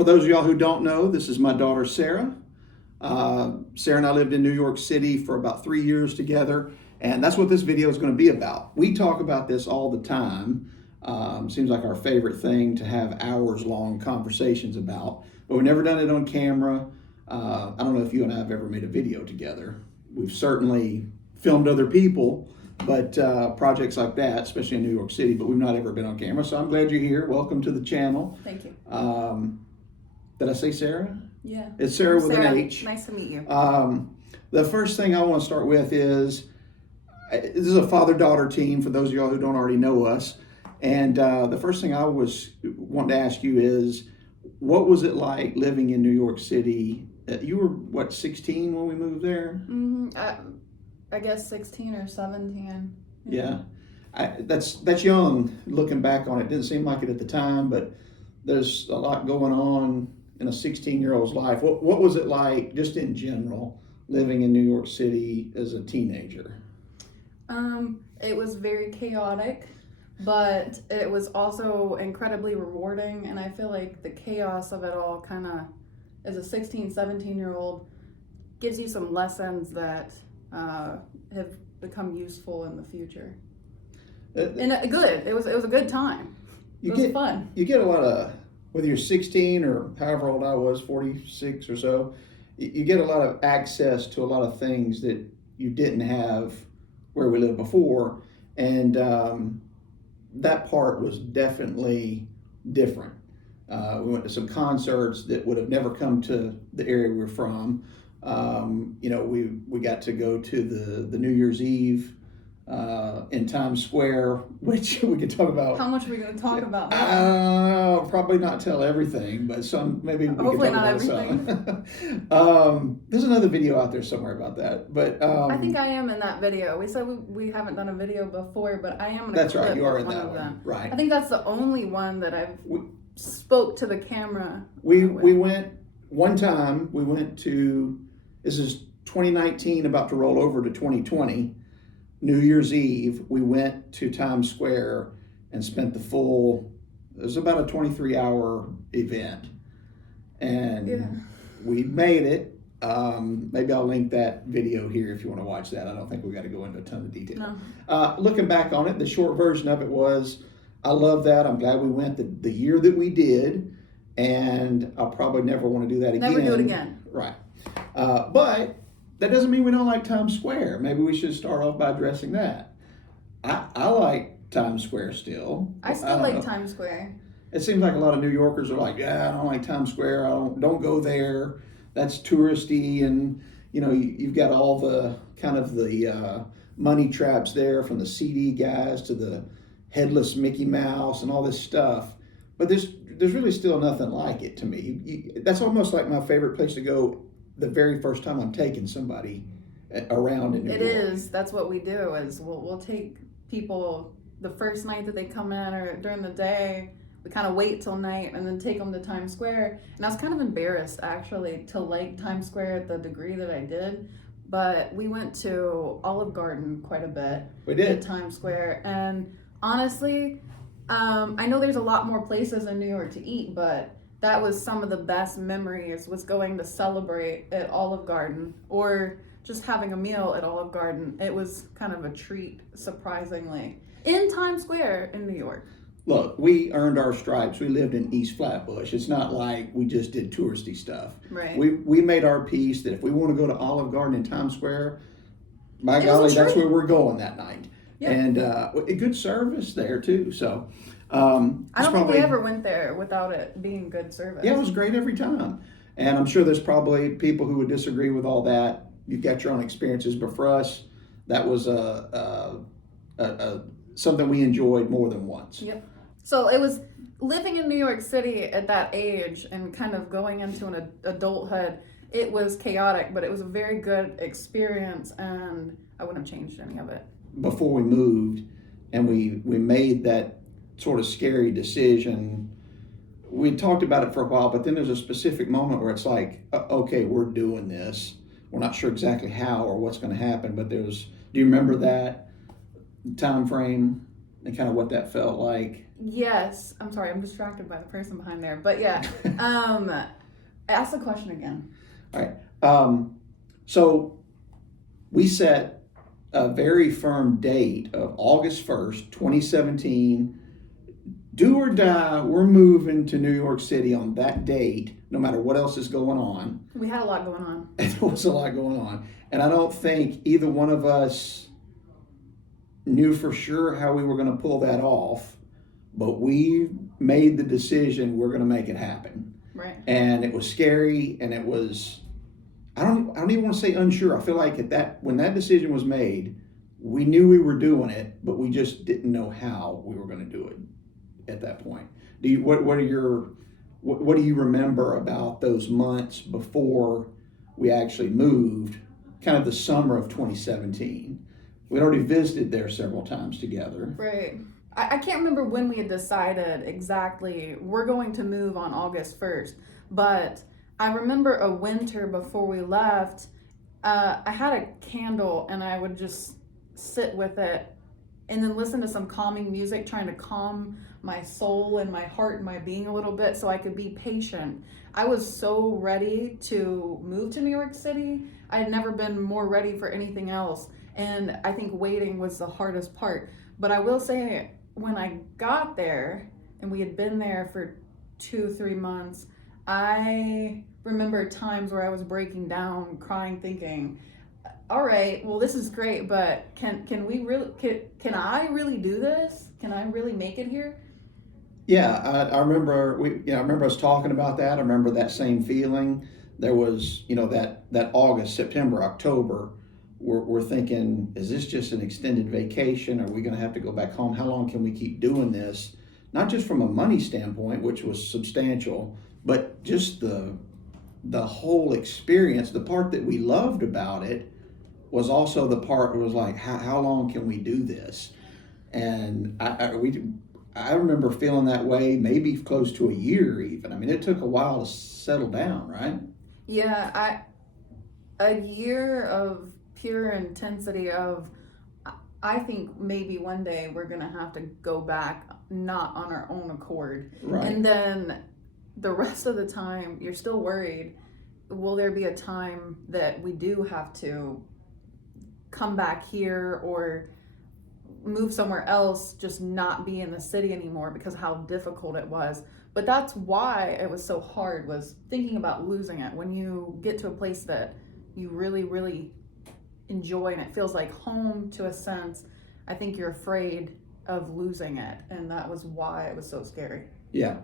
For those of y'all who don't know, this is my daughter, Sarah. Sarah and I lived in New York City for about 3 years together, and that's what this video is going to be about. We talk about this all the time. Seems like our favorite thing to have hours-long conversations about, but we've never done it on camera. I don't know if you and I have ever made a video together. We've certainly filmed other people, but projects like that, especially in New York City, but we've not ever been on camera. So I'm glad you're here. Welcome to the channel. Thank you. Did I say Sarah? Yeah. It's Sarah with an H. Nice to meet you. The first thing I want to start with is, this is a father-daughter team for those of y'all who don't already know us. And the first thing I was wanting to ask you is, what was it like living in New York City? You were, what, 16 when we moved there? I guess 16 or 17. Yeah. That's young looking back on it. Didn't seem like it at the time, but there's a lot going on in a 16-year-old's life. What was it like, just in general, living in New York City as a teenager? It was very chaotic, but it was also incredibly rewarding, and I feel like the chaos of it all kind of, as a 16, 17-year-old, gives you some lessons that have become useful in the future. It was a good time. It was fun. You get a lot of, whether you're 16 or however old I was, 46 or so, you get a lot of access to a lot of things that you didn't have where we lived before. And that part was definitely different. We went to some concerts that would have never come to the area we're from. We got to go to the New Year's Eve in Times Square, which we could talk about. How much are we going to talk about now? Probably not tell everything, but some, maybe we Hopefully can talk not about everything. some. There's another video out there somewhere about that, but I think I am in that video. We said we haven't done a video before, but I am in a that's clip right, you are in of that of one, them. right? I think that's the only one that I've spoke to the camera. We went one time. We went to, this is 2019, about to roll over to 2020. New Year's Eve, we went to Times Square and spent the full, it was about a 23-hour event. And we made it. Maybe I'll link that video here if you want to watch that. I don't think we got to go into a ton of detail. No. Looking back on it, the short version of it was, I love that. I'm glad we went the year that we did, and I'll probably never want to do that again. Never do it again. Right. But that doesn't mean we don't like Times Square. Maybe we should start off by addressing that. I like Times Square still. I still like Times Square. It seems like a lot of New Yorkers are like, yeah, I don't like Times Square. Don't go there. That's touristy, and you've got all the kind of the money traps there, from the CD guys to the headless Mickey Mouse and all this stuff. But there's really still nothing like it to me. That's almost like my favorite place to go the very first time I'm taking somebody around in New York. It is. That's what we do. Is we'll take people the first night that they come in, or during the day. We kind of wait till night and then take them to Times Square. And I was kind of embarrassed, actually, to like Times Square at the degree that I did. But we went to Olive Garden quite a bit. We did. At Times Square. And honestly, I know there's a lot more places in New York to eat, but that was some of the best memories, was going to celebrate at Olive Garden or just having a meal at Olive Garden. It was kind of a treat, surprisingly, in Times Square in New York. Look, we earned our stripes. We lived in East Flatbush. It's not like we just did touristy stuff. Right. We made our peace that if we want to go to Olive Garden in Times Square, by golly, that's where we're going that night. Yeah. And a good service there too. So I don't think we ever went there without it being good service. Yeah, it was great every time. And I'm sure there's probably people who would disagree with all that. You've got your own experiences, but for us, that was something we enjoyed more than once. Yep. So it was living in New York City at that age and kind of going into an adulthood. It was chaotic, but it was a very good experience, and I wouldn't have changed any of it. Before we moved, and we made that sort of scary decision, we talked about it for a while, but then there's a specific moment where it's like, okay, we're doing this. We're not sure exactly how or what's going to happen, but do you remember that time frame? and kind of what that felt like? Yes. I'm sorry, I'm distracted by the person behind there. But yeah. Ask the question again. All right. So we set a very firm date of August 1st, 2017. Do or die, we're moving to New York City on that date, no matter what else is going on. We had a lot going on. There was a lot going on. And I don't think either one of us knew for sure how we were going to pull that off, but we made the decision we're going to make it happen. Right. And it was scary, and it was, I don't even want to say unsure. I feel like when that decision was made, we knew we were doing it, but we just didn't know how we were going to do it at that point. What do you remember about those months before we actually moved, kind of the summer of 2017? We'd already visited there several times together. Right. I can't remember when we had decided exactly we're going to move on August 1st, but I remember a winter before we left, I had a candle and I would just sit with it and then listen to some calming music, trying to calm my soul and my heart and my being a little bit so I could be patient. I was so ready to move to New York City. I had never been more ready for anything else. And I think waiting was the hardest part. But I will say, when I got there and we had been there for 2-3 months, I remember times where I was breaking down, crying, thinking, all right, well, this is great, but can I really do this? Can I really make it here? Yeah, I remember I remember us talking about that. I remember that same feeling. There was, that August, September, October, we're thinking, is this just an extended vacation? Are we going to have to go back home? How long can we keep doing this? Not just from a money standpoint, which was substantial, but just the whole experience. The part that we loved about it was also the part that was like, how long can we do this? And I remember feeling that way maybe close to a year even. I mean, it took a while to settle down, right? Yeah, a year of pure intensity of, I think maybe one day we're going to have to go back, not on our own accord. Right. And then the rest of the time, you're still worried, will there be a time that we do have to come back here or move somewhere else, just not be in the city anymore because of how difficult it was. But that's why it was so hard, was thinking about losing it. When you get to a place that you really, really enjoy and it feels like home to a sense, I think you're afraid of losing it. And that was why it was so scary. Yeah,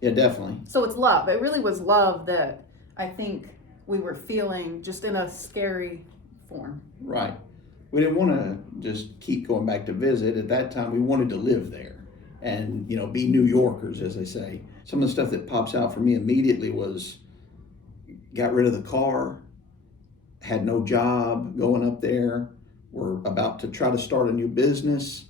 definitely. So it's love. It really was love that I think we were feeling, just in a scary form. Right. We didn't want to just keep going back to visit. At that time, we wanted to live there and, be New Yorkers, as they say. Some of the stuff that pops out for me immediately was got rid of the car, had no job going up there. We're about to try to start a new business.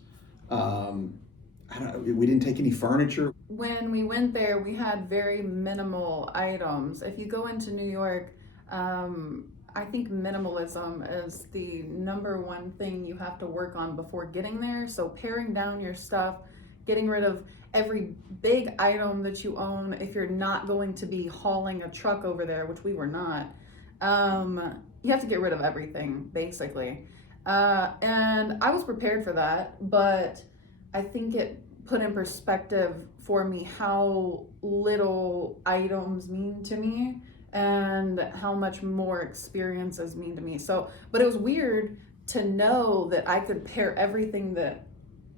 We didn't take any furniture. When we went there, we had very minimal items. If you go into New York, I think minimalism is the number one thing you have to work on before getting there. So paring down your stuff, getting rid of every big item that you own if you're not going to be hauling a truck over there, which we were not. You have to get rid of everything, basically. And I was prepared for that, but I think it put in perspective for me how little items mean to me and how much more experiences mean to me. So, but it was weird to know that I could pair everything that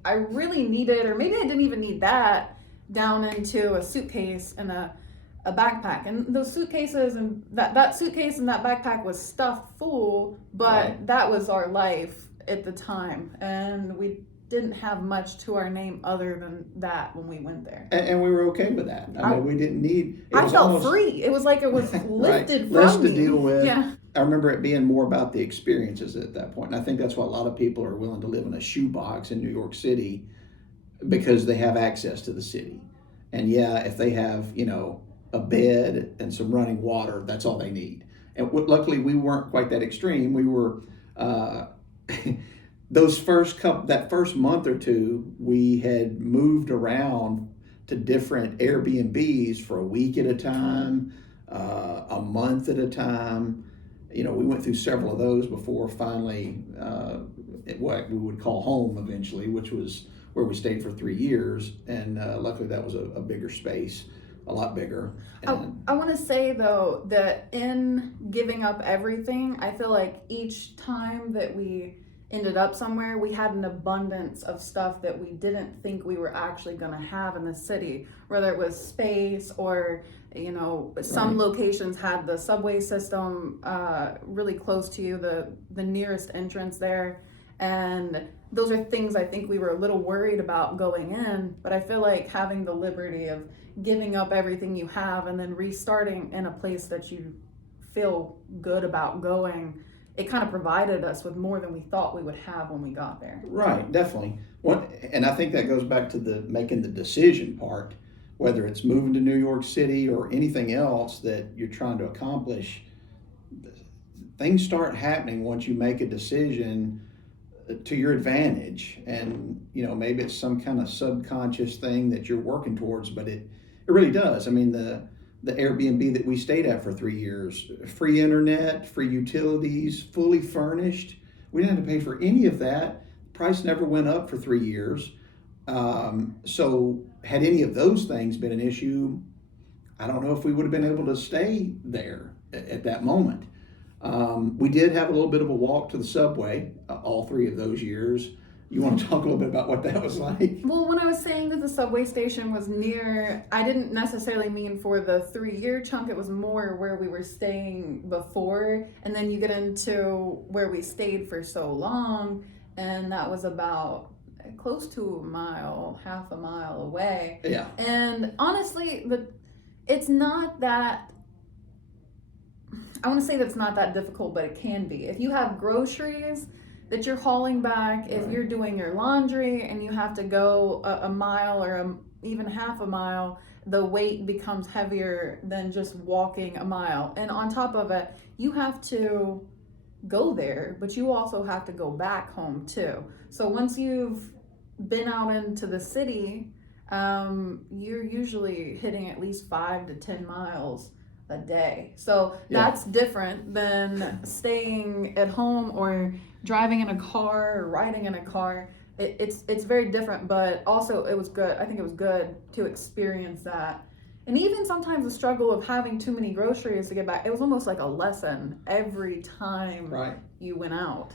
I really needed, or maybe I didn't even need that, down into a suitcase and a backpack. And those suitcases and that suitcase and that backpack was stuffed full, but Right. That was our life at the time. And we didn't have much to our name other than that when we went there. And we were okay with that. I mean, we didn't need... I felt free. It was like it was lifted Less from to me. deal with. Yeah. I remember it being more about the experiences at that point. And I think that's why a lot of people are willing to live in a shoebox in New York City, because they have access to the city. And yeah, if they have, a bed and some running water, that's all they need. And luckily we weren't quite that extreme. We were, that first month or two, we had moved around to different Airbnbs for a week at a time, a month at a time. We went through several of those before finally what we would call home eventually, which was where we stayed for 3 years. And luckily that was a bigger space, a lot bigger. I want to say though that in giving up everything, I feel like each time that we ended up somewhere, we had an abundance of stuff that we didn't think we were actually going to have in the city, whether it was space or some locations had the subway system really close to you, the nearest entrance there, and those are things I think we were a little worried about going in. But I feel like having the liberty of giving up everything you have and then restarting in a place that you feel good about going, it kind of provided us with more than we thought we would have when we got there. Right, definitely. And I think that goes back to the making the decision part, whether it's moving to New York City or anything else that you're trying to accomplish. Things start happening once you make a decision to your advantage, and maybe it's some kind of subconscious thing that you're working towards, but it really does. I mean, the Airbnb that we stayed at for 3 years, free internet, free utilities, fully furnished. We didn't have to pay for any of that. Price never went up for 3 years. So had any of those things been an issue, I don't know if we would have been able to stay there at that moment. We did have a little bit of a walk to the subway all 3 of those years. You want to talk a little bit about what that was like? Well, when I was saying that the subway station was near, I didn't necessarily mean for the 3-year chunk. It was more where we were staying before, and then you get into where we stayed for so long, and that was about close to a mile, half a mile away. Yeah. And honestly, it's not that, I want to say that it's not that difficult, but it can be. If you have groceries that you're hauling back, if you're doing your laundry and you have to go a mile or even half a mile, the weight becomes heavier than just walking a mile. And on top of it, you have to go there, but you also have to go back home too. So once you've been out into the city, you're usually hitting at least 5 to 10 miles a day. So that's different than staying at home or driving in a car or riding in a car. It's very different, but also it was good. I think it was good to experience that. And even sometimes the struggle of having too many groceries to get back, it was almost like a lesson every time you went out.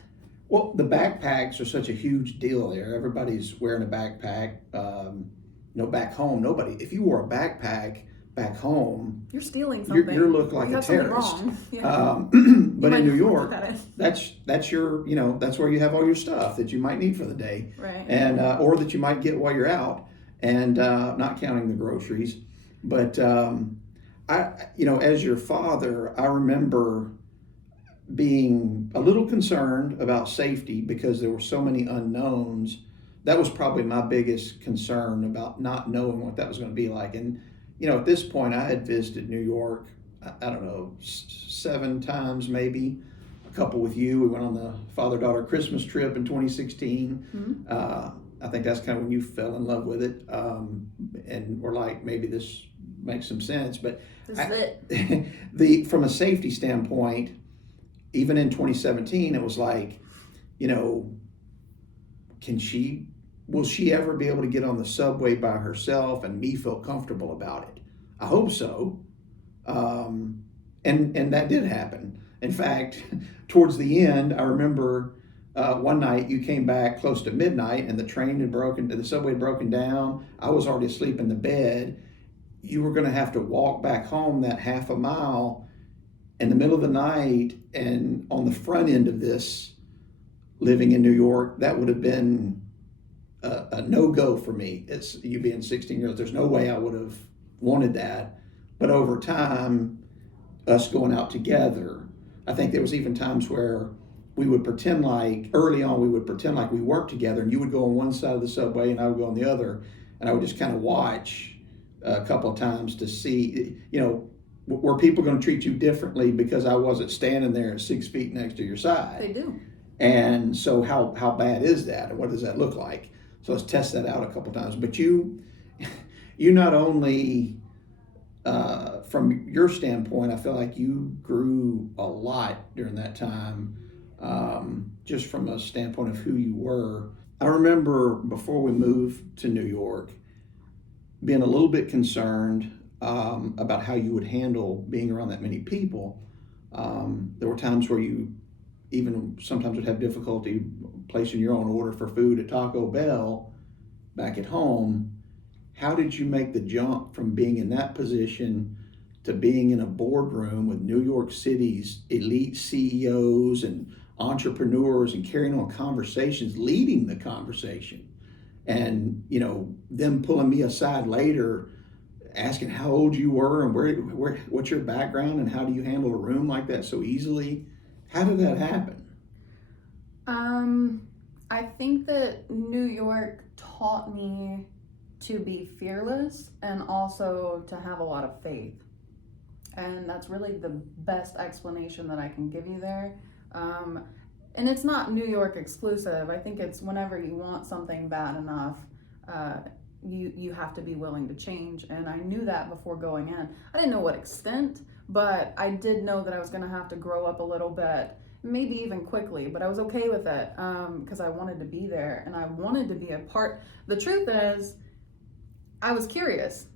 Well, the backpacks are such a huge deal there. Everybody's wearing a backpack. Back home, nobody. If you wore a backpack back home, you're stealing something. You look like a terrorist. Wrong. Yeah. But in New York, that's your that's where you have all your stuff that you might need for the day, right? And or that you might get while you're out, and not counting the groceries. But as your father, I remember being a little concerned about safety because there were so many unknowns. That was probably my biggest concern, about not knowing what that was going to be like. And at this point, I had visited New York, I don't know, 7 times maybe, a couple with you. We went on the father-daughter Christmas trip in 2016. I think that's kind of when you fell in love with it, and we're like, maybe this makes some sense. But this is it. From a safety standpoint, even in 2017, it was like, will she ever be able to get on the subway by herself and me feel comfortable about it? I hope so. And that did happen. In fact, towards the end, I remember one night you came back close to midnight and the subway had broken down. I was already asleep in the bed. You were going to have to walk back home that half a mile in the middle of the night, and on the front end of this, living in New York, that would have been a no-go for me. It's you being 16 years old. There's no way I would have wanted that. But over time, us going out together, I think there was even times where early on we would pretend like we worked together, and you would go on one side of the subway and I would go on the other, and I would just kind of watch a couple of times to see, were people going to treat you differently because I wasn't standing there at 6 feet next to your side? They do. And so how bad is that, and what does that look like? So let's test that out a couple times. But you not only from your standpoint, I feel like you grew a lot during that time, just from a standpoint of who you were. I remember before we moved to New York, being a little bit concerned about how you would handle being around that many people. There were times where you even sometimes would have difficulty placing your own order for food at Taco Bell back at home. How did you make the jump from being in that position to being in a boardroom with New York City's elite CEOs and entrepreneurs and carrying on conversations, leading the conversation? And, them pulling me aside later, asking how old you were and what's your background and how do you handle a room like that so easily? How did that happen? I think that New York taught me to be fearless and also to have a lot of faith. And that's really the best explanation that I can give you there. And it's not New York exclusive. I think it's whenever you want something bad enough, you have to be willing to change. And I knew that before going in. I didn't know what extent, but I did know that I was going to have to grow up a little bit, maybe even quickly, but I was okay with it because I wanted to be there and I wanted to be a part. The truth is, I was curious.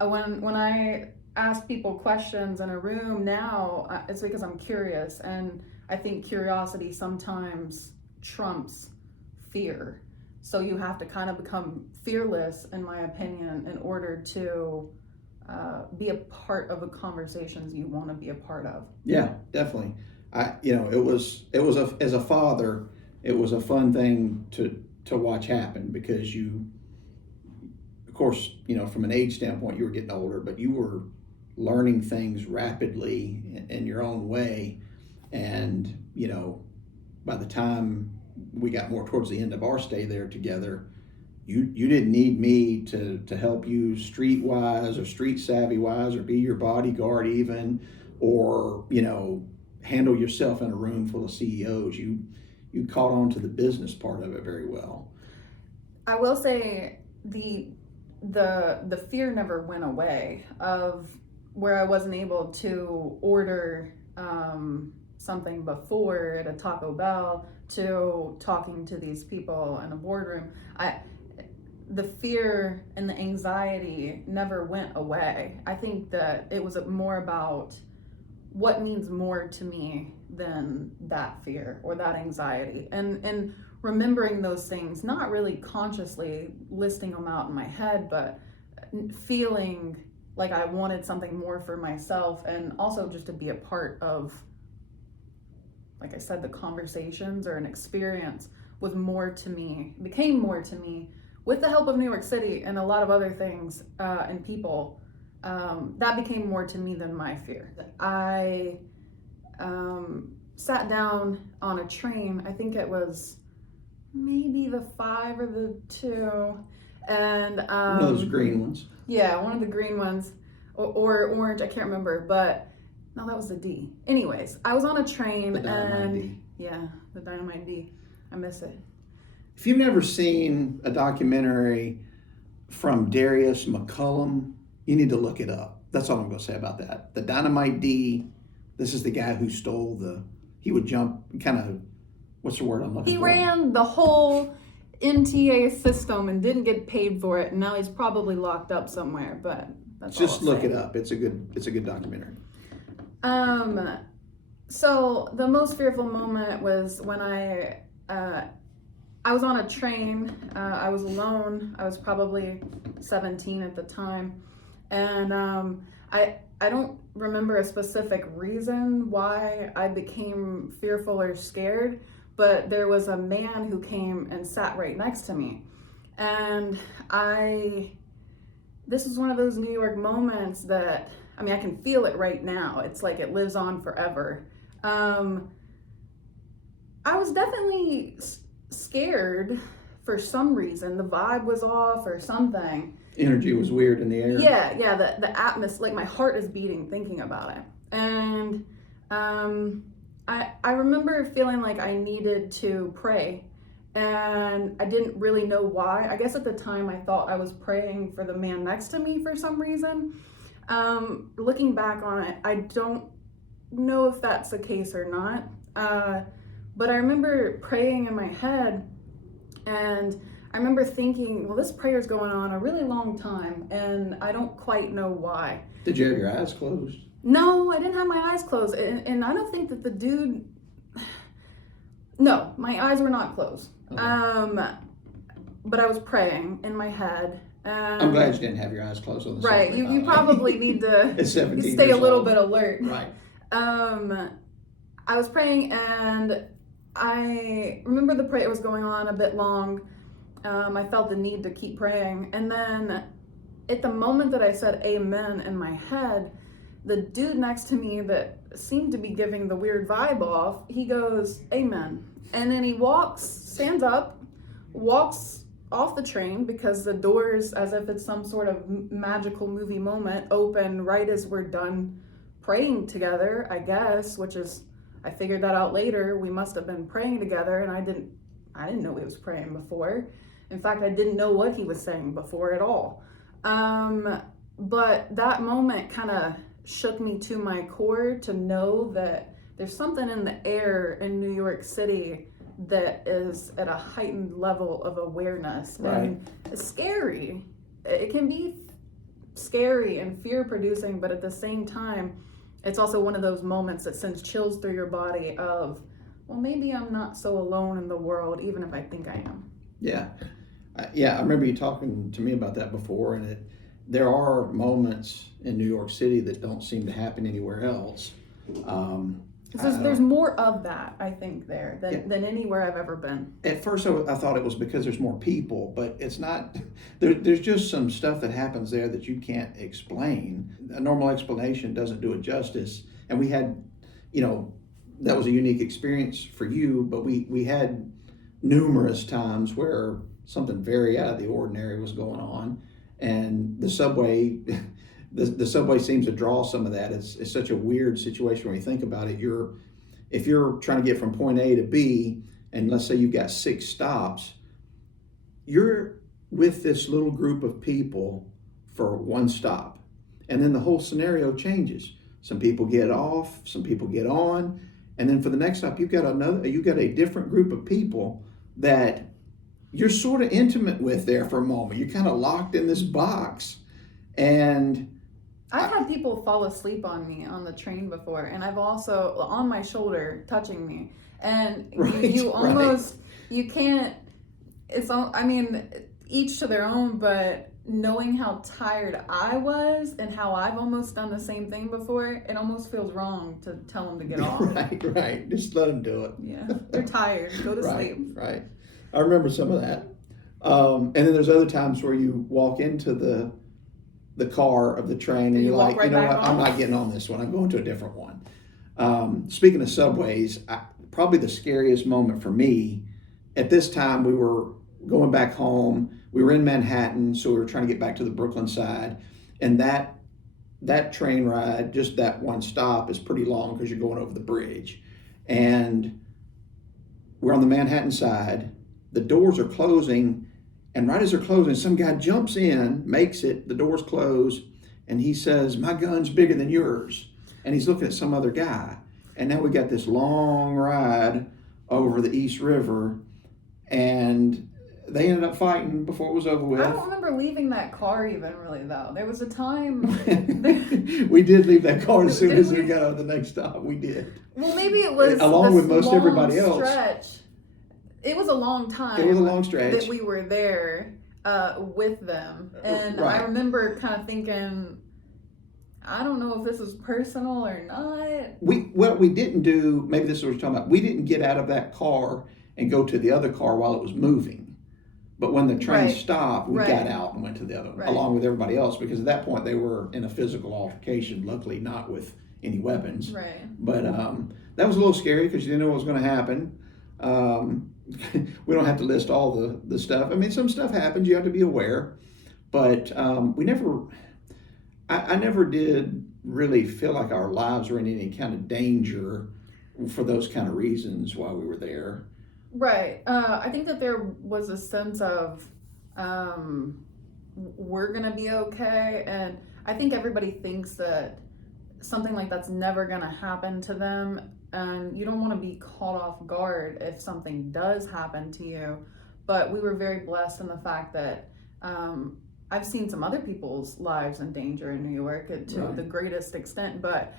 When I ask people questions in a room now, it's because I'm curious, and I think curiosity sometimes trumps fear. So you have to kind of become fearless, in my opinion, in order to be a part of the conversations you want to be a part of. Yeah, definitely. It was as a father, it was a fun thing to watch happen because you, of course, from an age standpoint, you were getting older, but you were learning things rapidly in your own way. And, by the time we got more towards the end of our stay there together, you didn't need me to help you streetwise or street savvy wise or be your bodyguard even, or, handle yourself in a room full of CEOs. You caught on to the business part of it very well. I will say the fear never went away of where I wasn't able to order something before at a Taco Bell to talking to these people in a boardroom. The fear and the anxiety never went away. I think that it was more about what means more to me than that fear or that anxiety, and remembering those things, not really consciously listing them out in my head, but feeling like I wanted something more for myself, and also just to be a part of, like I said, the conversations or an experience was more to me, became more to me with the help of New York City and a lot of other things and people. That became more to me than my fear. I sat down on a train, I think it was maybe the 5 or the 2, and one of those green ones. Yeah, one of the green ones, or orange, I can't remember, but no, that was the D. Anyways, I was on a train, The Dynamite D. Yeah, the Dynamite D. I miss it. If you've never seen a documentary from Darius McCullum, you need to look it up. That's all I'm going to say about that. The Dynamite D, this is the guy who he would jump kind of, what's the word I'm looking for? He ran the whole NTA system and didn't get paid for it, and now he's probably locked up somewhere, but that's just all I'll look say. it up. It's a good documentary. So the most fearful moment was when I was on a train. I was alone. I was probably 17 at the time, and I don't remember a specific reason why I became fearful or scared, but there was a man who came and sat right next to me, and this is one of those New York moments that, I can feel it right now. It's like it lives on forever. I was definitely scared for some reason. The vibe was off or something. Energy was weird in the air. Yeah, the atmosphere, like my heart is beating thinking about it. And I remember feeling like I needed to pray, and I didn't really know why. I guess at the time I thought I was praying for the man next to me for some reason. Looking back on it, I don't know if that's the case or not. But I remember praying in my head, and I remember thinking, well, this prayer's going on a really long time, and I don't quite know why. Did you have your eyes closed? No, I didn't have my eyes closed, and I don't think that the dude. No, my eyes were not closed. Okay. But I was praying in my head. I'm glad you didn't have your eyes closed on the right. subway, You probably need to At 17 stay a years little old. bit alert. Right. I was praying, and I remember the prayer was going on a bit long. I felt the need to keep praying, and then at the moment that I said amen in my head, the dude next to me that seemed to be giving the weird vibe off, he goes, amen. And then he stands up, walks off the train, because the doors, as if it's some sort of magical movie moment, open right as we're done praying together, I guess, which is, I figured that out later. We must have been praying together, and I didn't know he was praying before. In fact, I didn't know what he was saying before at all. But that moment kind of shook me to my core to know that there's something in the air in New York City that is at a heightened level of awareness. Right. And it's scary. It can be scary and fear-producing, but at the same time, it's also one of those moments that sends chills through your body of, well, maybe I'm not so alone in the world, even if I think I am. Yeah. I remember you talking to me about that before, and there are moments in New York City that don't seem to happen anywhere else. There's more of that, I think, there than anywhere I've ever been. At first, I thought it was because there's more people, but it's not. There's just some stuff that happens there that you can't explain. A normal explanation doesn't do it justice. And we had, that was a unique experience for you, but we had numerous times where something very out of the ordinary was going on, and the subway. The subway seems to draw some of that. It's such a weird situation when you think about it. If you're trying to get from point A to B, and let's say you've got 6 stops, you're with this little group of people for one stop, and then the whole scenario changes. Some people get off, some people get on, and then for the next stop, you've got a different group of people that you're sort of intimate with there for a moment. You're kind of locked in this box, and I've had people fall asleep on me on the train before, and I've also on my shoulder touching me, and you almost you can't. Each to their own, but knowing how tired I was and how I've almost done the same thing before, it almost feels wrong to tell them to get off. Right. Just let them do it. Yeah, they're tired. Go to sleep. Right. I remember some of that, and then there's other times where you walk into the car of the train, and you're like, right what? off? I'm not getting on this one. I'm going to a different one. Speaking of subways, probably the scariest moment for me, at this time we were going back home. We were in Manhattan, so we were trying to get back to the Brooklyn side. And that train ride, just that one stop, is pretty long because you're going over the bridge. And we're on the Manhattan side. The doors are closing. And right as they're closing, some guy jumps in, makes it, the doors close, and he says, "My gun's bigger than yours." And he's looking at some other guy. And now we got this long ride over the East River, and they ended up fighting before it was over with. I don't remember leaving that car even really, though. There was a time. We did leave that car as soon as we got out of the next stop. We did. Well, maybe it was along with most long everybody else. Stretch. It was a long time. It was a long stretch that we were there with them, and right. I remember kind of thinking, I don't know if this is personal or not. What we didn't do, maybe this is what we're talking about. We didn't get out of that car and go to the other car while it was moving. But when the train stopped, we got out and went to the other one, along with everybody else, because at that point they were in a physical altercation, luckily not with any weapons. Right. But that was a little scary because you didn't know what was going to happen. We don't have to list all the stuff. I mean, some stuff happens. You have to be aware. But I never did really feel like our lives were in any kind of danger for those kind of reasons while we were there. Right. I think that there was a sense of we're gonna be okay, and I think everybody thinks that something like that's never gonna happen to them, and you don't want to be caught off guard if something does happen to you. But we were very blessed in the fact that I've seen some other people's lives in danger in New York to Right. the greatest extent, but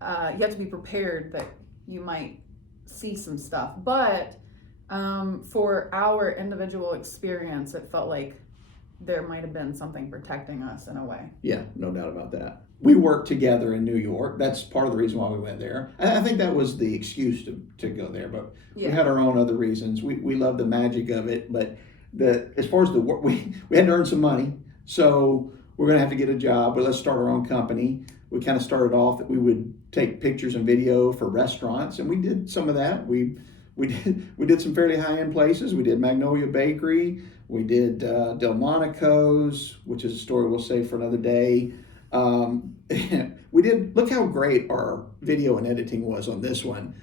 you have to be prepared that you might see some stuff. But for our individual experience, it felt like there might have been something protecting us in a way. Yeah, no doubt about that. We worked together in New York. That's part of the reason why we went there. I think that was the excuse to go there, but we had our own other reasons. We love the magic of it, but as far as the work, we had to earn some money, so we're going to have to get a job. But let's start our own company. We kind of started off that we would take pictures and video for restaurants, and we did some of that. We did some fairly high end places. We did Magnolia Bakery. We did Delmonico's, which is a story we'll save for another day. We did, look how great our video and editing was on this one.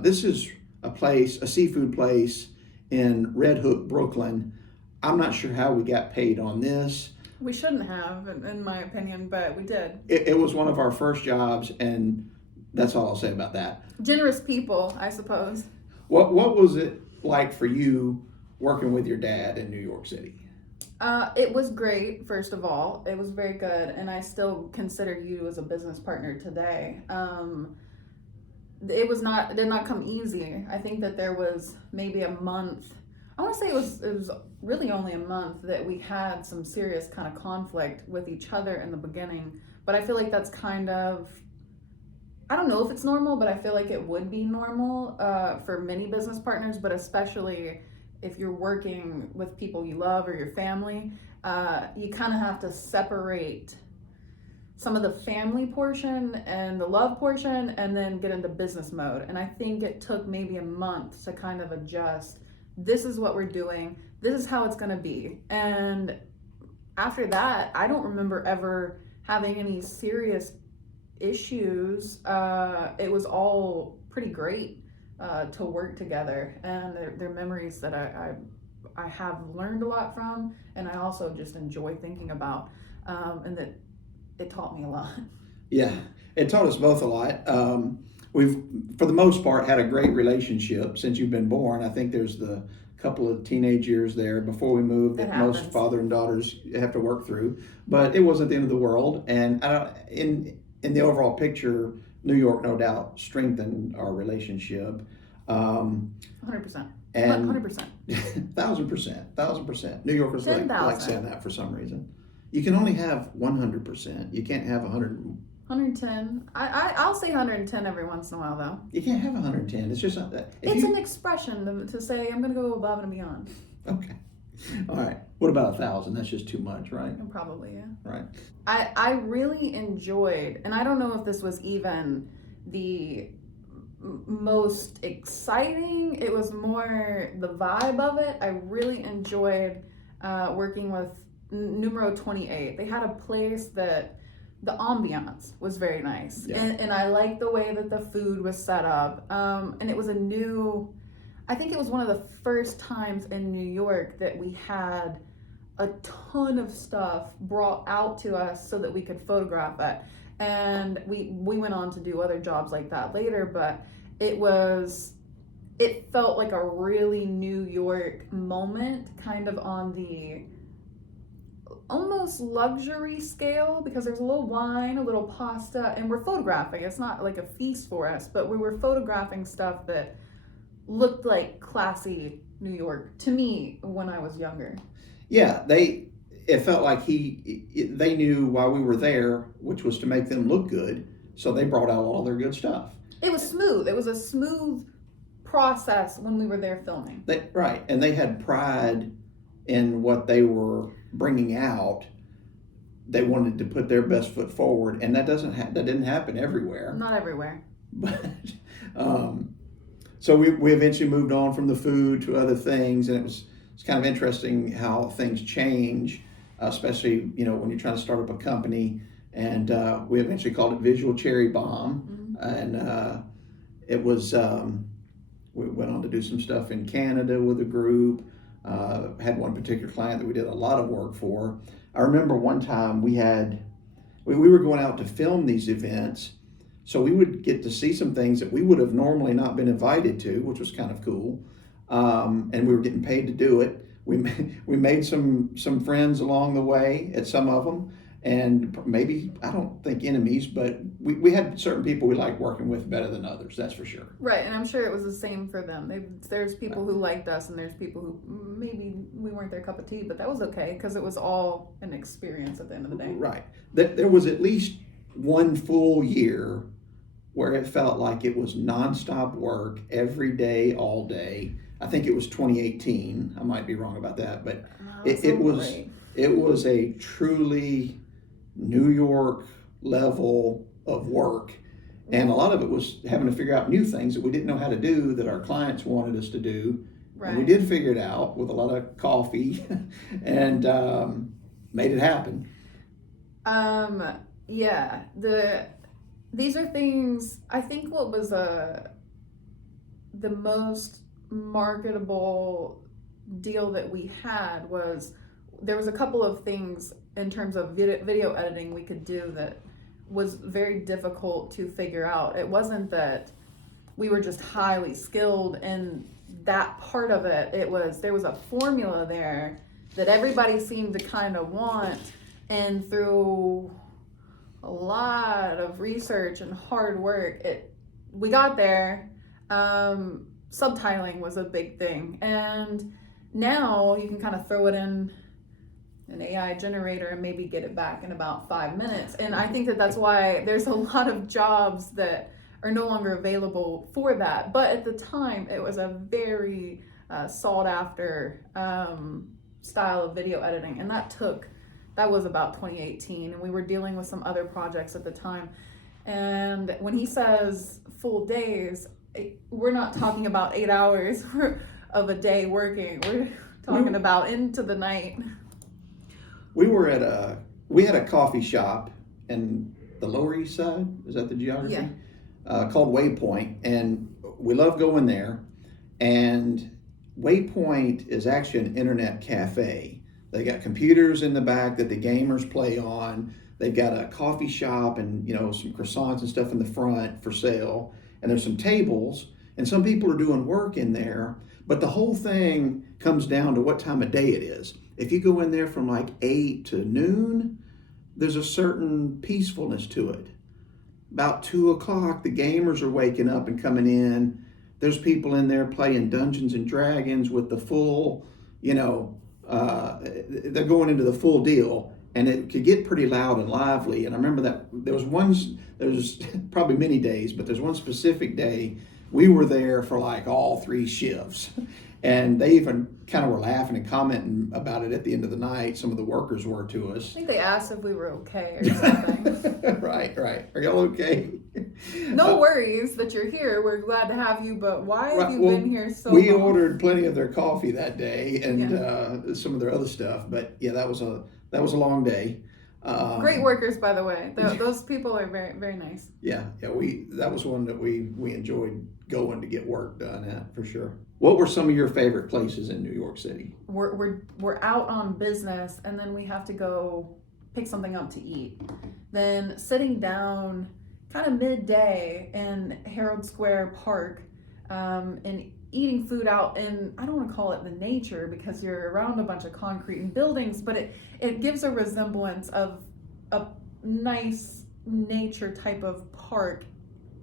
This is a seafood place in Red Hook, Brooklyn. I'm not sure how we got paid on this. We shouldn't have, in my opinion, but we did. It was one of our first jobs, and that's all I'll say about that. Generous people, I suppose. What was it like for you working with your dad in New York City? It was great, first of all. It was very good, and I still consider you as a business partner today. It did not come easy. I think that there was maybe a month. I want to say it was really only a month that we had some serious kind of conflict with each other in the beginning. But I feel like that's kind of, I don't know if it's normal, but I feel like it would be normal for many business partners, but especially if you're working with people you love or your family. You kind of have to separate some of the family portion and the love portion and then get into business mode. And I think it took maybe a month to kind of adjust. This is what we're doing. This is how it's going to be. And after that, I don't remember ever having any serious issues. It was all pretty great to work together, and they're memories that I have learned a lot from, and I also just enjoy thinking about, and that it taught me a lot. Yeah, it taught us both a lot. We've, for the most part, had a great relationship since you've been born. I think there's the couple of teenage years there before we moved that most father and daughters have to work through, but it wasn't the end of the world. And in the overall picture, New York, no doubt, strengthened our relationship. 100%. And 100%. 1,000%. New Yorkers like saying that for some reason. You can only have 100%. You can't have 110. I'll say 110 every once in a while, though. You can't have 110. It's just not that. It's an expression to say I'm going to go above and beyond. Okay. All right. What about 1,000? That's just too much, right? Probably, yeah. Right. I really enjoyed, and I don't know if this was even the most exciting. It was more the vibe of it. I really enjoyed working with Numero 28. They had a place that the ambiance was very nice. Yeah. And I liked the way that the food was set up. And it was I think it was one of the first times in New York that we had a ton of stuff brought out to us so that we could photograph it. And we went on to do other jobs like that later, but it felt like a really New York moment, kind of on the almost luxury scale, because there's a little wine, a little pasta, and we're photographing. It's not like a feast for us, but we were photographing stuff that looked like classy New York to me when I was younger. Yeah, it felt like they knew why we were there, which was to make them look good, so they brought out all their good stuff. It was smooth. It was a smooth process when we were there filming. Right, and they had pride in what they were bringing out. They wanted to put their best foot forward, and that didn't happen everywhere. Not everywhere. But so we eventually moved on from the food to other things, and it's kind of interesting how things change, especially when you're trying to start up a company. And we eventually called it Visual Cherry Bomb, and it was, we went on to do some stuff in Canada with a group. Had one particular client that we did a lot of work for. I remember one time we were going out to film these events, so we would get to see some things that we would have normally not been invited to, which was kind of cool. And we were getting paid to do it. We made some friends along the way at some of them, and maybe, I don't think enemies, but we had certain people we liked working with better than others, that's for sure. Right, and I'm sure it was the same for them. There's people who liked us, and there's people who maybe we weren't their cup of tea, but that was okay because it was all an experience at the end of the day. Right. There was at least one full year where it felt like it was nonstop work every day, all day. I think it was 2018. I might be wrong about that, but it was a truly New York level of work. And a lot of it was having to figure out new things that we didn't know how to do that our clients wanted us to do. Right. And we did figure it out with a lot of coffee and made it happen. Yeah. These are things, I think what was the most marketable deal that we had was there was a couple of things in terms of video editing we could do that was very difficult to figure out. It wasn't that we were just highly skilled in that part of it. There was a formula there that everybody seemed to kind of want, and through a lot of research and hard work, we got there. Subtitling was a big thing, and now you can kind of throw it in an AI generator and maybe get it back in about 5 minutes. And I think that's why there's a lot of jobs that are no longer available for that. But at the time, it was a very sought after style of video editing, and that was about 2018, and we were dealing with some other projects at the time. And when he says full days, we're not talking about 8 hours of a day working. We're talking about into the night. We had a coffee shop in the Lower East Side. Is that the geography? Yeah. Called Waypoint, and we love going there. And Waypoint is actually an internet cafe. They got computers in the back that the gamers play on. They've got a coffee shop and some croissants and stuff in the front for sale. And there's some tables, and some people are doing work in there. But the whole thing comes down to what time of day it is. If you go in there from like 8 to noon, there's a certain peacefulness to it. About 2 o'clock, the gamers are waking up and coming in. There's people in there playing Dungeons and Dragons with the full, they're going into the full deal. And it could get pretty loud and lively. And I remember that there's probably many days, but there's one specific day we were there for like all 3 shifts. And they even kind of were laughing and commenting about it at the end of the night. Some of the workers were to us. I think they asked if we were okay or something. Right. Are y'all okay? No worries that you're here. We're glad to have you, but why have you been here so long? We ordered plenty of their coffee that day and some of their other stuff. But yeah, that was a long day. Great workers, by the way. Those people are very, very nice. Yeah. That was one that we enjoyed going to get work done at, for sure. What were some of your favorite places in New York City? We're out on business, and then we have to go pick something up to eat. Then sitting down kind of midday in Herald Square Park, and eating food out in, I don't want to call it the nature because you're around a bunch of concrete and buildings, but it gives a resemblance of a nice nature type of park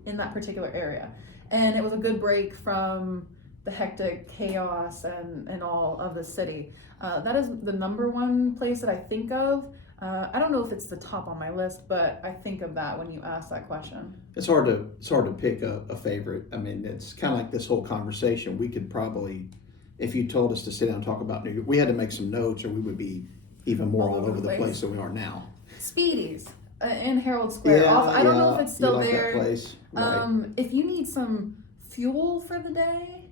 in that particular area. And it was a good break from the hectic chaos and all of the city. That is the number one place that I think of. I don't know if it's the top on my list, but I think of that when you ask that question. It's hard to pick a favorite. I mean, it's kind of like this whole conversation. We could probably, if you told us to sit down and talk about New York, we had to make some notes or we would be even more all over the place than we are now. Speedy's in Herald Square. I don't know if it's still there. That place. Right. If you need some fuel for the day,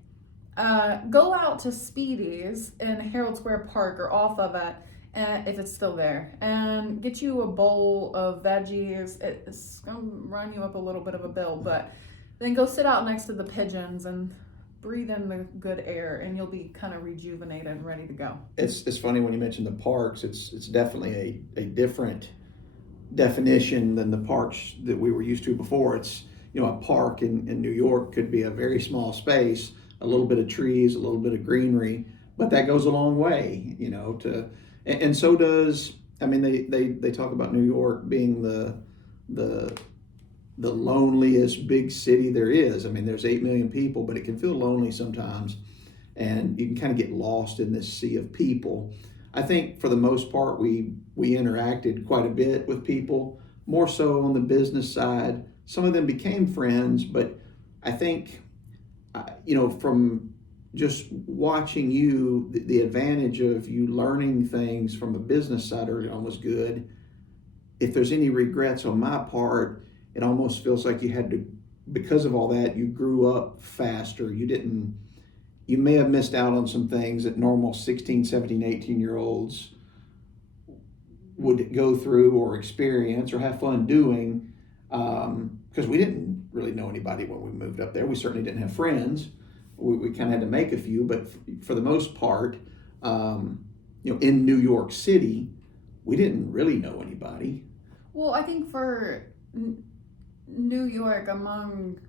go out to Speedy's in Herald Square Park or off of it. If it's still there, and get you a bowl of veggies. It's gonna run you up a little bit of a bill, but Then go sit out next to the pigeons and breathe in the good air, and you'll be kind of rejuvenated and ready to go. It's funny when you mention the parks. It's definitely a different definition than the parks that we were used to before. It's, a park in New York could be a very small space, a little bit of trees, a little bit of greenery, but that goes a long way, and so does, they talk about New York being the loneliest big city there is. There's 8 million people, but it can feel lonely sometimes, and you can kind of get lost in this sea of people. I think for the most part, we interacted quite a bit with people, more so on the business side. Some of them became friends, but I think, from just watching you, the advantage of you learning things from a business side early on was good. If there's any regrets on my part, it almost feels like you had to, because of all that, you grew up faster. You may have missed out on some things that normal 16, 17, 18-year-olds would go through or experience or have fun doing, because we didn't really know anybody when we moved up there. We certainly didn't have friends. We kind of had to make a few, but for the most part, in New York City, we didn't really know anybody. Well, I think for New York, among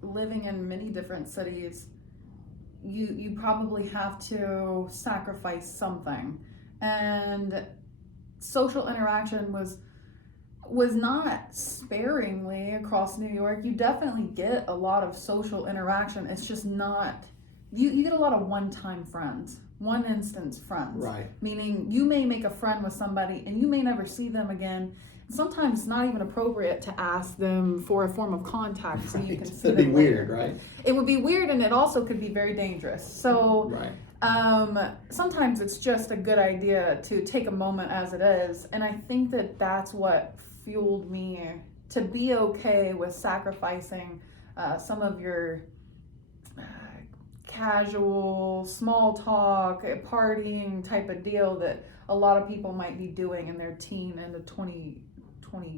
living in many different cities, you probably have to sacrifice something, and social interaction was not sparingly across New York. You definitely get a lot of social interaction. It's just not, you get a lot of one-time friends, one instance friends. Right. Meaning you may make a friend with somebody and you may never see them again. Sometimes it's not even appropriate to ask them for a form of contact so you can see them. That'd be weird, right? It would be weird, and it also could be very dangerous. So right. Sometimes it's just a good idea to take a moment as it is. And I think that that's what fueled me to be okay with sacrificing some of your casual, small talk, partying type of deal that a lot of people might be doing in their teen into 20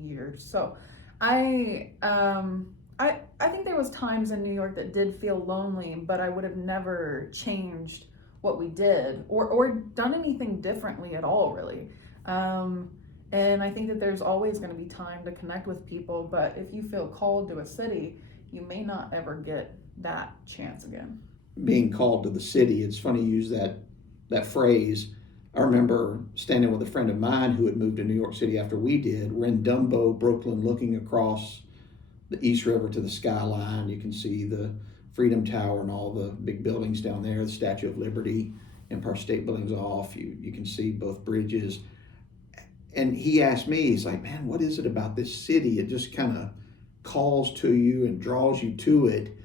years. So I think there was times in New York that did feel lonely, but I would have never changed what we did or done anything differently at all, really. And I think that there's always going to be time to connect with people, but if you feel called to a city, you may not ever get that chance again. Being called to the city, it's funny you use that phrase. I remember standing with a friend of mine who had moved to New York City after we did. We're in Dumbo, Brooklyn, looking across the East River to the skyline. You can see the Freedom Tower and all the big buildings down there, the Statue of Liberty, Empire State Building's off. You can see both bridges. And he asked me, he's like, man, what is it about this city? It just kind of calls to you and draws you to it.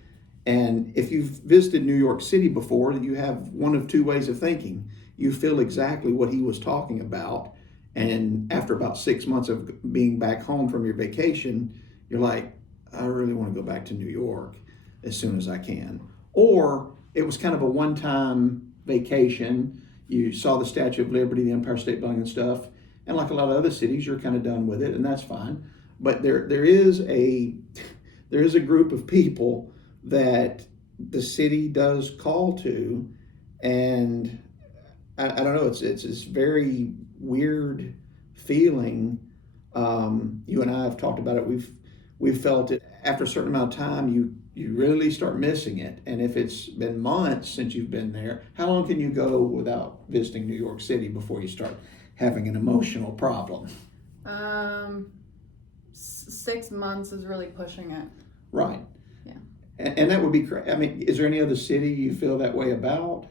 And if you've visited New York City before, you have one of two ways of thinking. You feel exactly what he was talking about. And after about 6 months of being back home from your vacation, you're like, I really want to go back to New York as soon as I can. Or it was kind of a one-time vacation. You saw the Statue of Liberty, the Empire State Building and stuff. And like a lot of other cities, you're kind of done with it, and that's fine. But there is a group of people that the city does call to, and I don't know. It's this very weird feeling. You and I have talked about it. We've felt it after a certain amount of time. You really start missing it. And if it's been months since you've been there, how long can you go without visiting New York City before you start having an emotional problem? 6 months is really pushing it. Right. Yeah. And that would be I mean, is there any other city you feel that way about?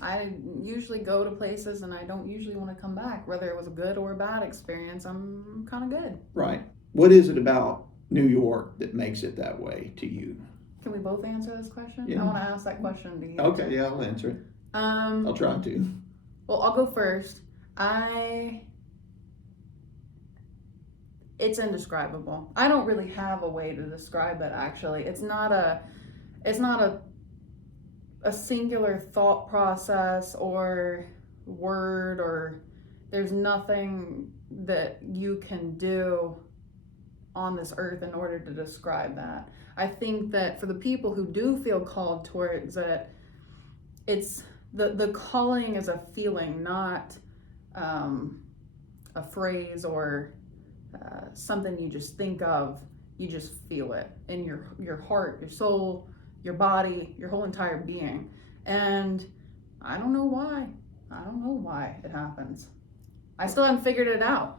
I usually go to places and I don't usually want to come back. Whether it was a good or a bad experience, I'm kind of good. Right. What is it about New York that makes it that way to you? Can we both answer this question? Yeah. I want to ask that question to you. Okay, yeah, I'll answer it. I'll try to. Well, I'll go first. It's indescribable. I don't really have a way to describe it, actually. It's not a singular thought process or word, or there's nothing that you can do on this earth in order to describe that. I think that for the people who do feel called towards it, it's the calling is a feeling, not a phrase or something you just think of. You just feel it in your heart, your soul, your body, your whole entire being. And I don't know why. I don't know why it happens. I still haven't figured it out.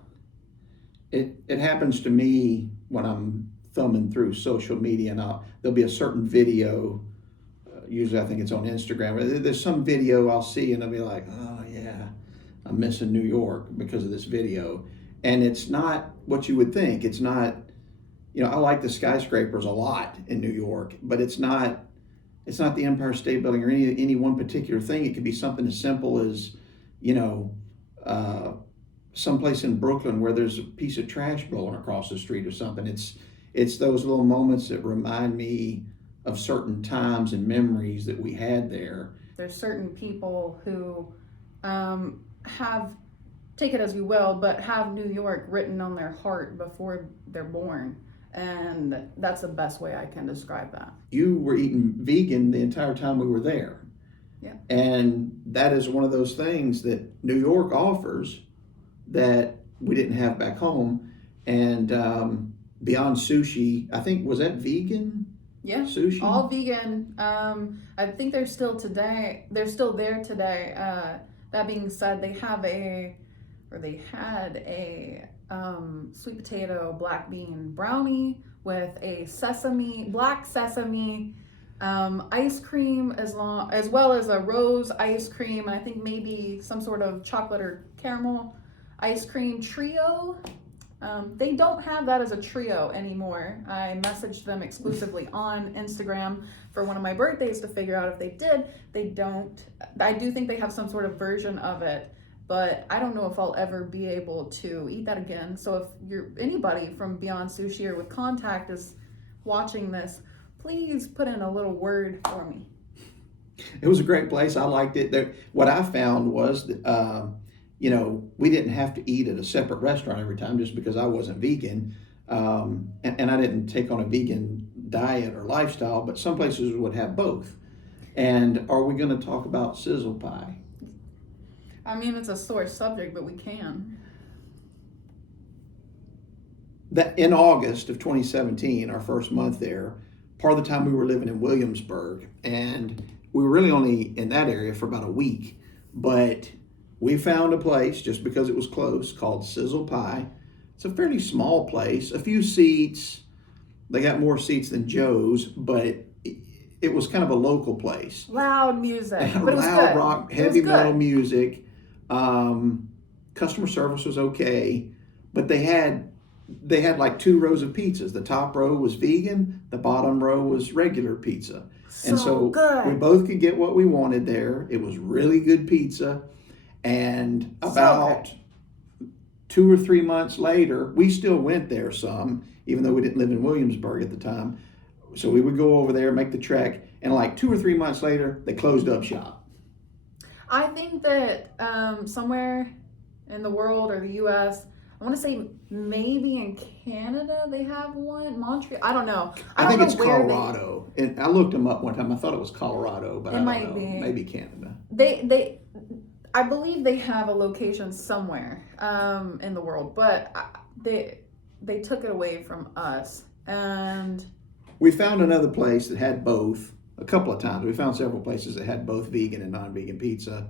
It happens to me when I'm thumbing through social media, and there'll be a certain video. Usually, I think it's on Instagram. There's some video I'll see, and I'll be like, "Oh yeah, I'm missing New York because of this video." And it's not what you would think. It's not. I like the skyscrapers a lot in New York, but it's not the Empire State Building or any one particular thing. It could be something as simple as, someplace in Brooklyn where there's a piece of trash blowing across the street or something. It's those little moments that remind me of certain times and memories that we had there. There's certain people who have, take it as you will, but have New York written on their heart before they're born. And that's the best way I can describe that. You were eating vegan the entire time we were there. Yeah. And that is one of those things that New York offers that we didn't have back home. And Beyond Sushi, I think, was that vegan? Yeah, sushi? All vegan. I think they're still there today. That being said, they had a sweet potato black bean brownie with a black sesame ice cream, as well as a rose ice cream, and I think maybe some sort of chocolate or caramel ice cream trio. They don't have that as a trio anymore. I messaged them exclusively on Instagram for one of my birthdays to figure out if they did. They don't. I do think they have some sort of version of it, but I don't know if I'll ever be able to eat that again. So if anybody from Beyond Sushi or with contact is watching this, please put in a little word for me. It was a great place. I liked it. What I found was that, we didn't have to eat at a separate restaurant every time just because I wasn't vegan. And I didn't take on a vegan diet or lifestyle, but some places would have both. And are we going to talk about sizzle pie? I mean, it's a sore subject, but we can. That in August of 2017, our first month there, part of the time we were living in Williamsburg, and we were really only in that area for about a week, but we found a place just because it was close called Sizzle Pie. It's a fairly small place, a few seats. They got more seats than Joe's, but it was kind of a local place. Loud music, but it was loud good. rock, heavy metal music. Customer service was okay, but they had like 2 rows of pizzas. The top row was vegan, the bottom row was regular pizza. And so good. We both could get what we wanted there. It was really good pizza. And about 2 or 3 months later, we still went there some, even though we didn't live in Williamsburg at the time. So we would go over there, make the trek, and like 2 or 3 months later, they closed up shop. I think that somewhere in the world or the U.S., I want to say maybe in Canada they have one. Montreal, I don't know. I think it's Colorado. And I looked them up one time. I thought it was Colorado, but I don't know. Maybe Canada. I believe they have a location somewhere in the world, but they took it away from us. And we found another place that had both a couple of times. We found several places that had both vegan and non-vegan pizza.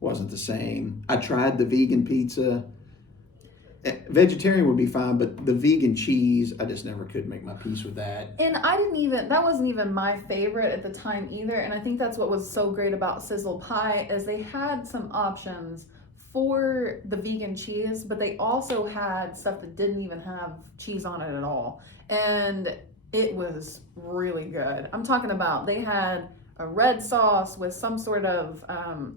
Wasn't the same. I tried the vegan pizza. Vegetarian would be fine, but the vegan cheese, I just never could make my peace with that. And that wasn't even my favorite at the time either. And I think that's what was so great about Sizzle Pie is they had some options for the vegan cheese, but they also had stuff that didn't even have cheese on it at all. And it was really good. I'm talking about they had a red sauce with some sort of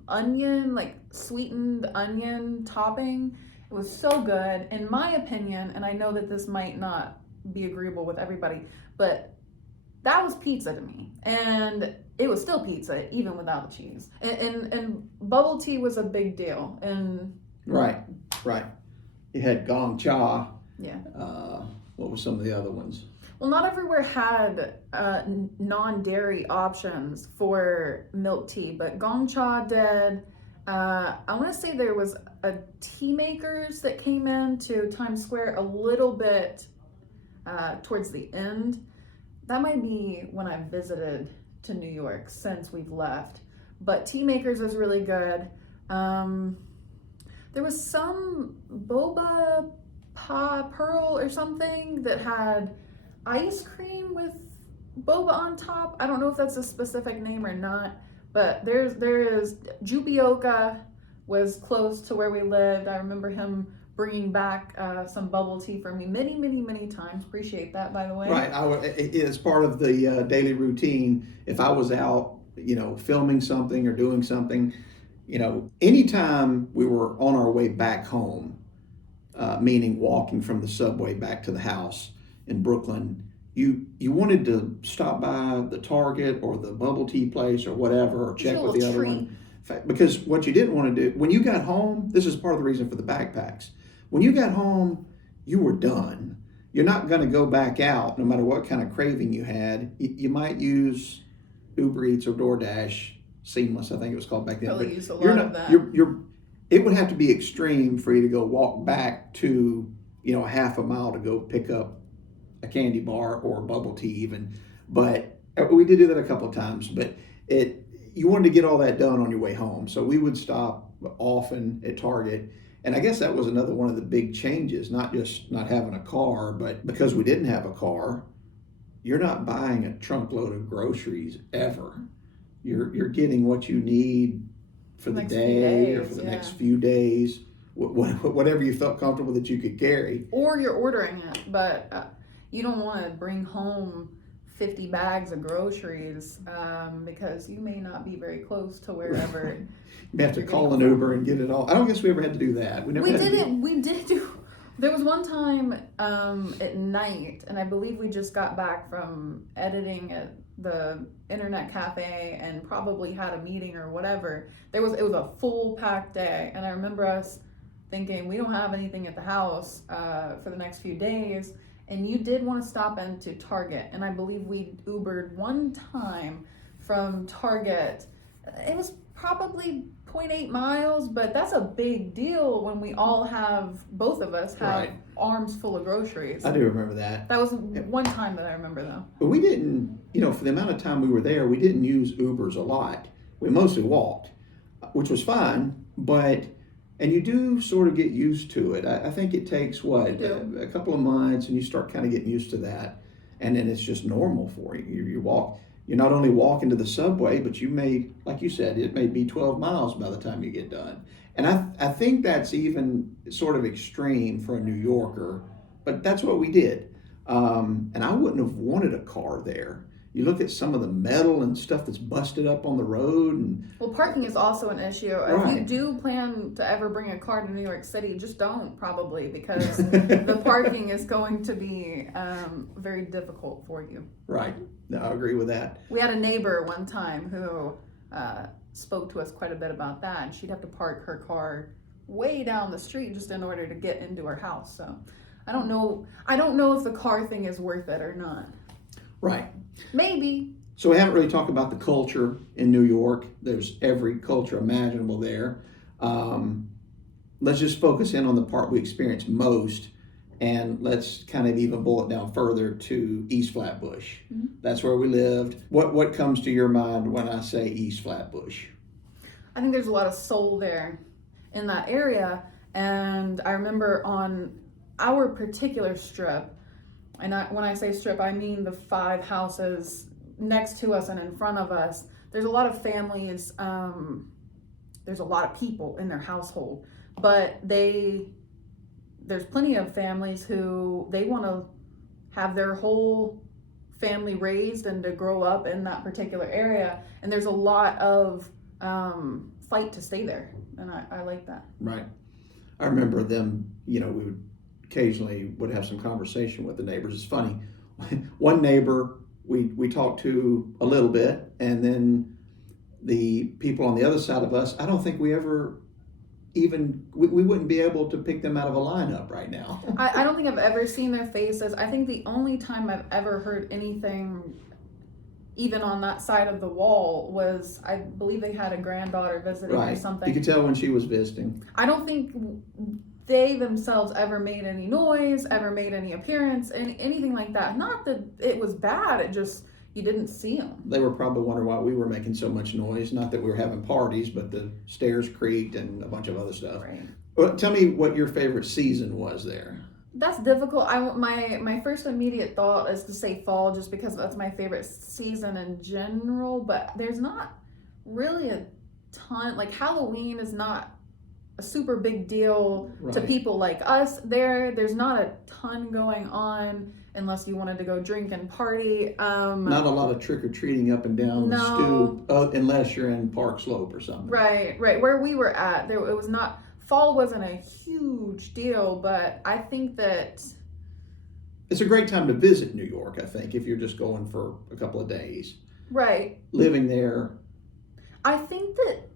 onion, like sweetened onion topping. It was so good, in my opinion, and I know that this might not be agreeable with everybody, but that was pizza to me. And it was still pizza, even without the cheese. And bubble tea was a big deal. And Right. You had gong cha. Yeah. What were some of the other ones? Well, not everywhere had non-dairy options for milk tea, but Gongcha did. I want to say there was a tea makers that came into Times Square a little bit towards the end. That might be when I visited to New York since we've left. But tea makers is really good. There was some boba pearl or something that had ice cream with boba on top. I don't know if that's a specific name or not, but there is Jupioka was close to where we lived. I remember him bringing back some bubble tea for me many times. Appreciate that, by the way. Right. It's part of the daily routine. If I was out, filming something or doing something, anytime we were on our way back home, meaning walking from the subway back to the house in Brooklyn, you wanted to stop by the Target or the bubble tea place or whatever, or check with the other one. Because what you didn't want to do, when you got home, this is part of the reason for the backpacks. When you got home, you were done. You're not going to go back out no matter what kind of craving you had. You might use Uber Eats or DoorDash, Seamless, I think it was called back then. Probably used a lot of that. It would have to be extreme for you to go walk back to, a half a mile to go pick up a candy bar or bubble tea even. But we did do that a couple of times, but you wanted to get all that done on your way home. So we would stop often at Target. And I guess that was another one of the big changes, not just not having a car, but because we didn't have a car, you're not buying a trunk load of groceries ever. You're getting what you need for the day or for the next few days, whatever you felt comfortable that you could carry. Or you're ordering it, but you don't want to bring home 50 bags of groceries because you may not be very close to wherever. You have to call an Uber and get it all. I don't guess we ever had to do that. We did do. There was one time at night, and I believe we just got back from editing at the internet cafe and probably had a meeting or whatever. It was a full packed day, and I remember us thinking we don't have anything at the house for the next few days. And you did want to stop into Target, and I believe we Ubered one time from Target. It was probably 0.8 miles, but that's a big deal when we all both of us have arms full of groceries. I do remember that. That was one time that I remember, though. But we didn't, for the amount of time we were there, we didn't use Ubers a lot. We mostly walked, which was fine, and you do sort of get used to it. I think it takes, a couple of months, and you start kind of getting used to that. And then it's just normal for you. You walk. You're not only walking to the subway, but you may, like you said, it may be 12 miles by the time you get done. And I think that's even sort of extreme for a New Yorker, but that's what we did. And I wouldn't have wanted a car there. You look at some of the metal and stuff that's busted up on the road. Well, parking is also an issue. Right. If you do plan to ever bring a car to New York City, just don't, probably, because the parking is going to be very difficult for you. Right. No, I agree with that. We had a neighbor one time who spoke to us quite a bit about that, and she'd have to park her car way down the street just in order to get into her house. So I don't know if the car thing is worth it or not. Right. Maybe. So we haven't really talked about the culture in New York. There's every culture imaginable there. Let's just focus in on the part we experienced most, and let's kind of even boil it down further to East Flatbush. Mm-hmm. That's where we lived. What comes to your mind when I say East Flatbush? I think there's a lot of soul there in that area, and I remember on our particular strip, and when I say strip, I mean the 5 houses next to us and in front of us. There's a lot of families, there's a lot of people in their household, but there's plenty of families who they want to have their whole family raised and to grow up in that particular area. And there's a lot of fight to stay there. And I like that. Right. I remember them, we would occasionally have some conversation with the neighbors. It's funny. One neighbor we talked to a little bit, and then the people on the other side of us, I don't think we ever even we wouldn't be able to pick them out of a lineup right now. I don't think I've ever seen their faces. I think the only time I've ever heard anything, even on that side of the wall, was I believe they had a granddaughter visiting or Right. something. You could tell when she was visiting. I don't think they themselves ever made any noise, ever made any appearance, anything like that. Not that it was bad, it just, you didn't see them. They were probably wondering why we were making so much noise. Not that we were having parties, but the stairs creaked and a bunch of other stuff. Right. Well, tell me what your favorite season was there. That's difficult. My first immediate thought is to say fall, just because that's my favorite season in general. But there's not really a ton. Like Halloween is not a super big deal to Right. people like us. There's not a ton going on unless you wanted to go drink and party. Not a lot of trick or treating up and down the No. stoop, unless you're in Park Slope or something. Right. Where we were at, it was not. Fall wasn't a huge deal, but I think that It's a great time to visit New York, I think, if you're just going for a couple of days. right. Living there, I think that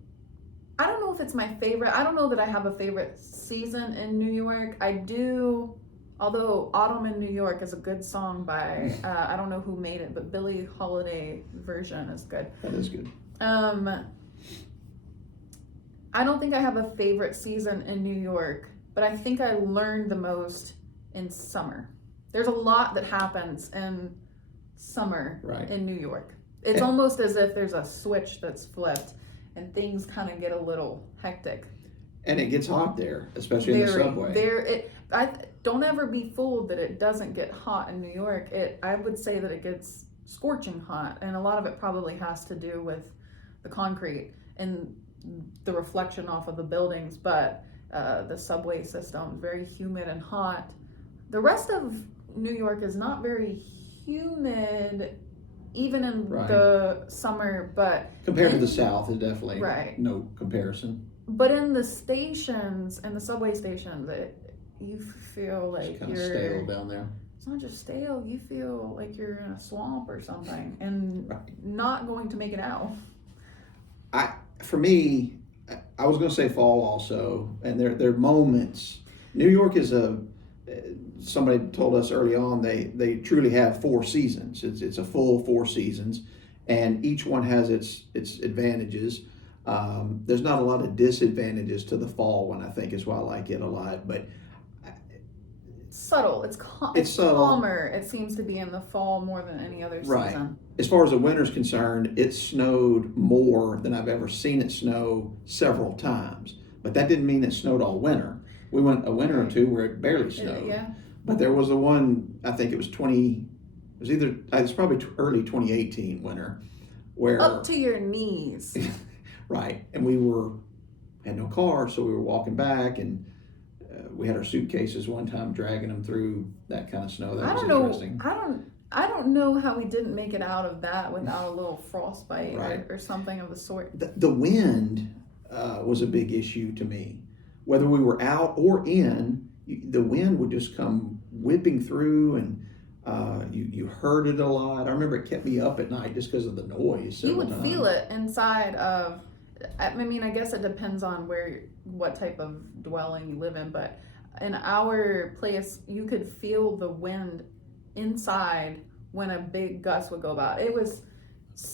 I don't know if it's my favorite. I don't know that I have a favorite season in New York. I do, although Autumn in New York is a good song by I don't know who made it, but Billie Holiday version is good. that is good. I don't think I have a favorite season in New York, but I think I learned the most in summer. There's a lot that happens in summer Right. in New York. It's And- almost as if there's a switch that's flipped and things kind of get a little hectic. And it gets hot there, especially in the subway. I don't ever be fooled that it doesn't get hot in New York. I would say that it gets scorching hot, and a lot of it probably has to do with the concrete and the reflection off of the buildings, but the subway system, very humid and hot. The rest of New York is not very humid, even in Right. the summer, but Compared to in- the South, is definitely Right. no comparison. but in the stations and the subway stations, you feel like It's kind of you're stale down there. it's not just stale, you feel like you're in a swamp or something and Right. not going to make it out. For me, I was going to say fall also, and there are moments. New York is somebody told us early on, they truly have 4 seasons. It's a full 4 seasons, and each one has its advantages. There's not a lot of disadvantages to the fall one, I think, is why I like it a lot. But Subtle. It's subtle. calmer. It seems to be in the fall more than any other Right. season. as far as the winter's concerned, it snowed more than I've ever seen it snow several times. But that didn't mean it snowed all winter. We went a winter or two where it barely snowed. Yeah. But there was the one, I think it was it's probably early 2018 winter, where Up to your knees. right, and had no car, so we were walking back, and we had our suitcases one time dragging them through that kind of snow. That was interesting. I don't know how we didn't make it out of that without a little frostbite Right. or something of the sort. The wind was a big issue to me. Whether we were out or in, the wind would just come whipping through, and you heard it a lot. I remember it kept me up at night just because of the noise. You would several feel times. it inside of. I mean, I guess it depends on what type of dwelling you live in, but in our place, you could feel the wind inside when a big gust would go about. It was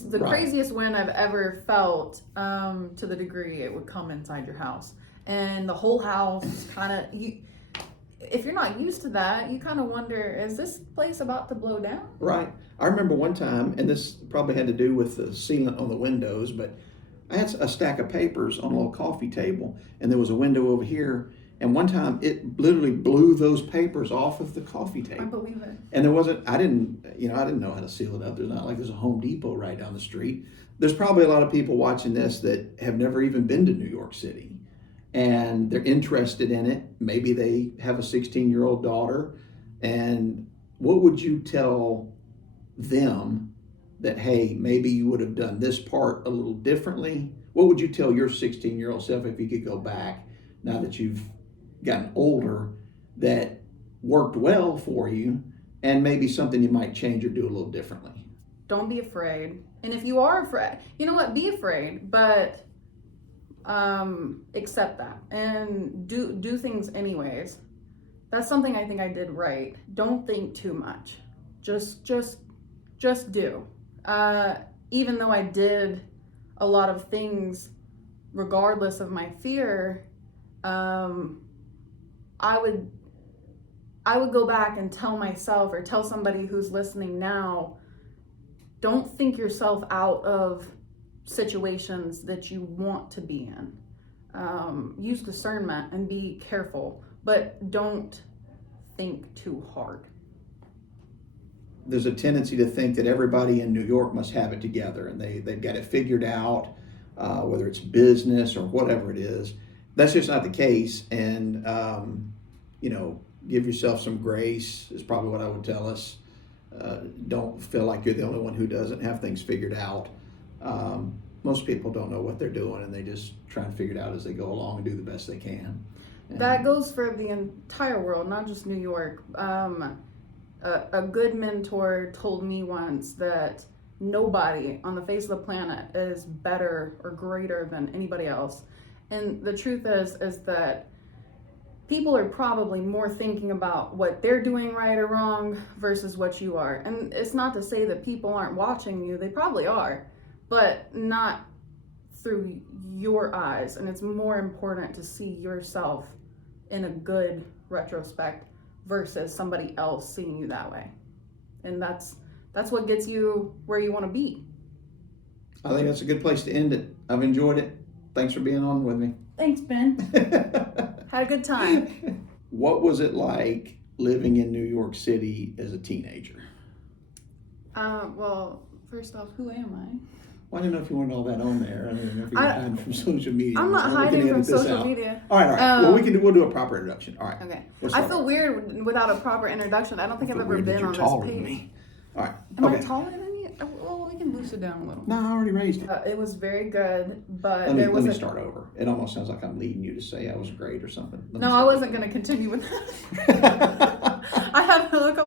the Right. craziest wind I've ever felt, to the degree it would come inside your house, and the whole house kind of if you're not used to that, you kind of wonder, is this place about to blow down? Right. I remember one time, and this probably had to do with the sealant on the windows, but I had a stack of papers on a little coffee table, and there was a window over here. And one time, it literally blew those papers off of the coffee I table. believe it. And I didn't know how to seal it up. There's not like there's a Home Depot right down the street. There's probably a lot of people watching this that have never even been to New York City, and they're interested in it. Maybe they have a 16-year-old daughter. And what would you tell them that, hey, maybe you would have done this part a little differently? What would you tell your 16-year-old self if you could go back now that you've gotten older, that worked well for you, and maybe something you might change or do a little differently? Don't be afraid. And if you are afraid, you know what? Be afraid, but accept that and do things anyways. That's something I think I did right. Don't think too much. Just do. Even though I did a lot of things regardless of my fear, I would go back and tell myself, or tell somebody who's listening now, don't think yourself out of situations that you want to be in. Use discernment and be careful, but don't think too hard. There's a tendency to think that everybody in New York must have it together and they've got it figured out, whether it's business or whatever it is. That's just not the case. And, give yourself some grace is probably what I would tell us. Don't feel like you're the only one who doesn't have things figured out. Most people don't know what they're doing, and they just try and figure it out as they go along and do the best they can. And that goes for the entire world, not just New York. A good mentor told me once that nobody on the face of the planet is better or greater than anybody else. And the truth is that people are probably more thinking about what they're doing right or wrong versus what you are. And it's not to say that people aren't watching you. They probably are, but not through your eyes. And it's more important to see yourself in a good retrospect versus somebody else seeing you that way. And that's what gets you where you want to be. I think that's a good place to end it. I've enjoyed it. Thanks for being on with me. Thanks, Ben. Had a good time. What was it like living in New York City as a teenager? Well, first off, who am I? Well, I didn't know if you wanted all that on there. I didn't know if you were hiding from social media. I'm not hiding from social media. All right. Well, we'll do a proper introduction. All right. Okay. I feel weird without a proper introduction. I don't think I've ever been on this page. Me. All right. Am I taller than you? Well, we can boost it down a little. No, I already raised it. It was very good, but let me start over. It almost sounds like I'm leading you to say I was great or something. No, I wasn't going to continue with that. I have to look up.